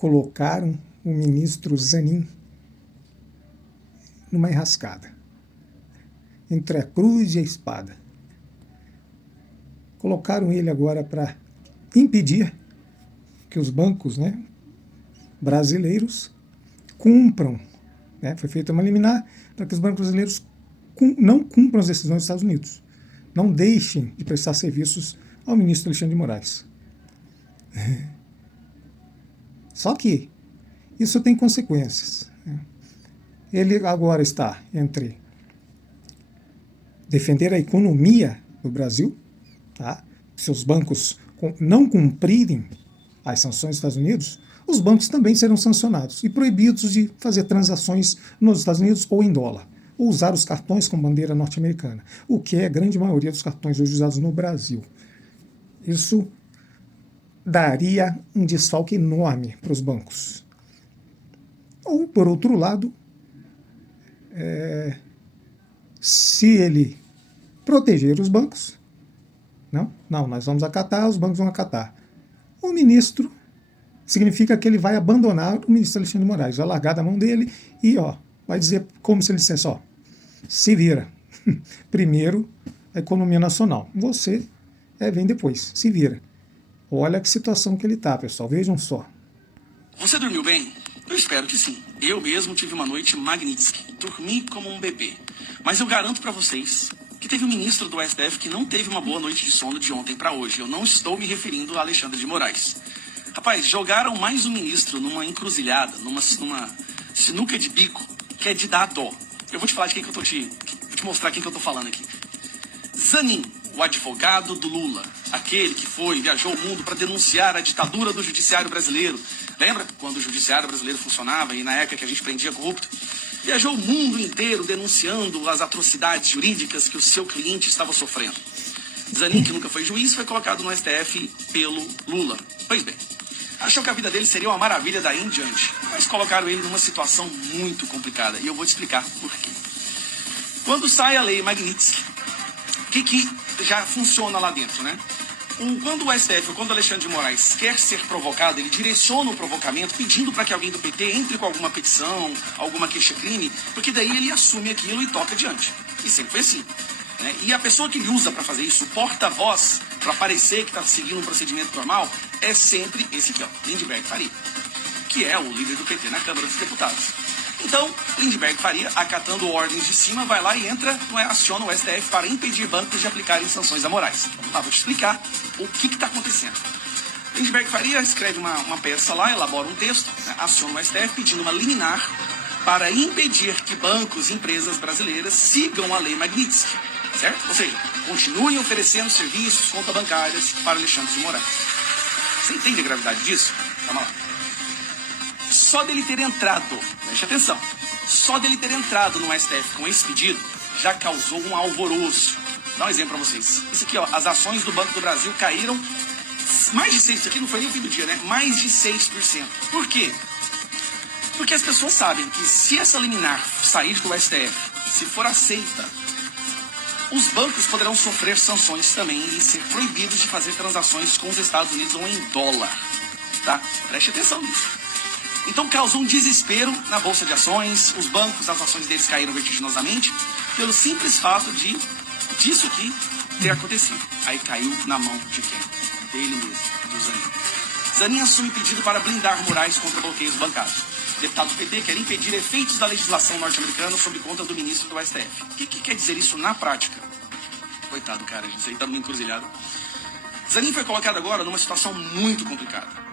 colocaram o ministro Zanin numa enrascada, entre a cruz e a espada. Colocaram ele agora para impedir que os bancos, né, brasileiros cumpram, né, foi feita uma liminar para que os bancos brasileiros não cumpram as decisões dos Estados Unidos, não deixem de prestar serviços ao ministro Alexandre de Moraes. Só que isso tem consequências. Ele agora está entre defender a economia do Brasil, tá? Se os bancos não cumprirem as sanções dos Estados Unidos, os bancos também serão sancionados e proibidos de fazer transações nos Estados Unidos ou em dólar, ou usar os cartões com bandeira norte-americana, o que é a grande maioria dos cartões hoje usados no Brasil. Isso daria um desfalque enorme para os bancos. Ou, por outro lado, se ele proteger os bancos, não, nós vamos acatar, os bancos vão acatar. O ministro significa que ele vai abandonar o ministro Alexandre de Moraes, vai largar da mão dele e vai dizer como se ele dissesse, se vira. Primeiro a economia nacional. Você vem depois, se vira. Olha que situação que ele está, pessoal, vejam só. Você dormiu bem? Eu espero que sim. Eu mesmo tive uma noite Magnitsky, dormi como um bebê. Mas eu garanto para vocês que teve um ministro do STF que não teve uma boa noite de sono de ontem para hoje. Eu não estou me referindo a Alexandre de Moraes. Rapaz, jogaram mais um ministro numa encruzilhada, numa sinuca de bico, que é de dar dó. Eu vou te falar de quem que eu tô vou te mostrar quem que eu tô falando aqui. Zanin, o advogado do Lula, aquele que viajou o mundo para denunciar a ditadura do judiciário brasileiro. Lembra quando o judiciário brasileiro funcionava e na época que a gente prendia corrupto? Viajou o mundo inteiro denunciando as atrocidades jurídicas que o seu cliente estava sofrendo. Zanin, que nunca foi juiz, foi colocado no STF pelo Lula. Pois bem, achou que a vida dele seria uma maravilha daí em diante, mas colocaram ele numa situação muito complicada. E eu vou te explicar por quê. Quando sai a lei Magnitsky, o que já funciona lá dentro, né? Quando o STF, ou quando o Alexandre de Moraes quer ser provocado, ele direciona o provocamento pedindo para que alguém do PT entre com alguma petição, alguma queixa-crime, porque daí ele assume aquilo e toca adiante. E sempre foi assim. Né? E a pessoa que ele usa para fazer isso, o porta-voz, para parecer que está seguindo um procedimento normal, é sempre esse aqui, Lindenberg Faria, que é o líder do PT na Câmara dos Deputados. Então, Lindenberg Faria, acatando ordens de cima, vai lá e aciona o STF para impedir bancos de aplicarem sanções a Moraes. Vamos lá, vou te explicar o que está acontecendo. Lindenberg Faria escreve uma peça lá, elabora um texto, aciona o STF pedindo uma liminar para impedir que bancos e empresas brasileiras sigam a lei Magnitsky, certo? Ou seja, continuem oferecendo serviços, contas bancárias para Alexandre de Moraes. Você entende a gravidade disso? Vamos lá. Só dele ter entrado, preste atenção, só dele ter entrado no STF com esse pedido já causou um alvoroço. Vou dar um exemplo para vocês. Isso aqui, as ações do Banco do Brasil caíram mais de 6%, isso aqui não foi nem o fim do dia, né? Mais de 6%. Por quê? Porque as pessoas sabem que se essa liminar sair do STF, se for aceita, os bancos poderão sofrer sanções também e ser proibidos de fazer transações com os Estados Unidos ou em dólar. Tá? Preste atenção nisso. Então causou um desespero na Bolsa de Ações, os bancos, as ações deles caíram vertiginosamente, pelo simples fato disso aqui ter acontecido. Aí caiu na mão de quem? Dele mesmo, do Zanin. Zanin assume pedido para blindar Moraes contra bloqueios bancários. Deputado do PT quer impedir efeitos da legislação norte-americana sobre conta do ministro do STF. O que quer dizer isso na prática? Coitado, cara, isso aí tá numa encruzilhada. Zanin foi colocado agora numa situação muito complicada.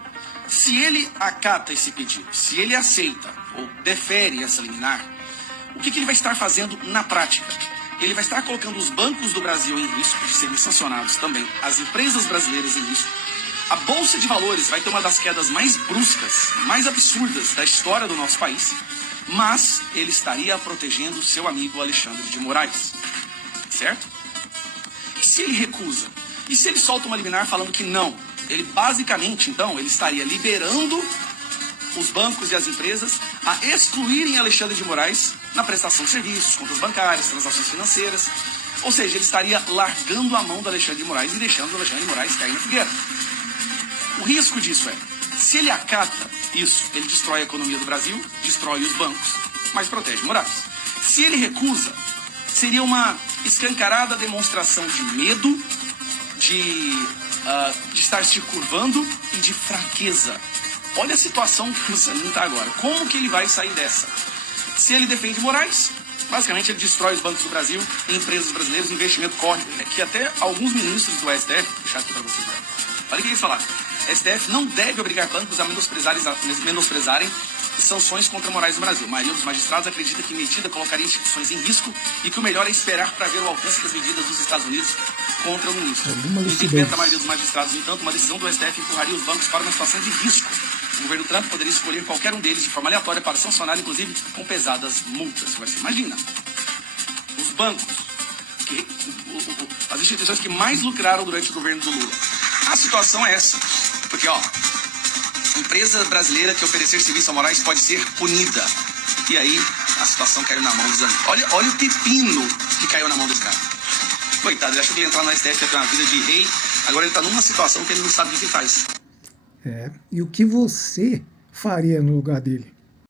Se ele acata esse pedido, se ele aceita ou defere essa liminar, o que ele vai estar fazendo na prática? Ele vai estar colocando os bancos do Brasil em risco de serem sancionados também, as empresas brasileiras em risco. A Bolsa de Valores vai ter uma das quedas mais bruscas, mais absurdas da história do nosso país, mas ele estaria protegendo o seu amigo Alexandre de Moraes, certo? E se ele recusa? E se ele solta uma liminar falando que não? Ele basicamente, então, ele estaria liberando os bancos e as empresas a excluírem Alexandre de Moraes na prestação de serviços, contas bancárias, transações financeiras. Ou seja, ele estaria largando a mão do Alexandre de Moraes e deixando o Alexandre de Moraes cair na fogueira. O risco disso se ele acata, Isso, ele destrói a economia do Brasil, destrói os bancos, mas protege Moraes. Se ele recusa, seria uma escancarada demonstração de medo, de estar se curvando e de fraqueza. Olha a situação que o Zanin está agora. Como que ele vai sair dessa? Se ele defende Moraes, basicamente ele destrói os bancos do Brasil, empresas brasileiras, investimento corre, que até alguns ministros do STF, vou puxar aqui para vocês, olha o que eles falaram. STF não deve obrigar bancos a menosprezarem sanções contra Moraes no Brasil. A maioria dos magistrados acredita que medida colocaria instituições em risco e que o melhor é esperar para ver o alcance das medidas dos Estados Unidos contra o ministro. No entendimento da maioria dos magistrados, no entanto, uma decisão do STF empurraria os bancos para uma situação de risco. O governo Trump poderia escolher qualquer um deles de forma aleatória para sancionar, inclusive com pesadas multas. Você imagina, os bancos, as instituições que mais lucraram durante o governo do Lula. A situação é essa, porque empresa brasileira que oferecer serviço a Moraes pode ser punida. E aí a situação caiu na mão dos amigos. Olha o pepino que caiu na mão desse cara. Coitado, ele achou que ele ia entrar no STF ia ter uma vida de rei. Agora ele está numa situação que ele não sabe o que faz. E o que você faria no lugar dele?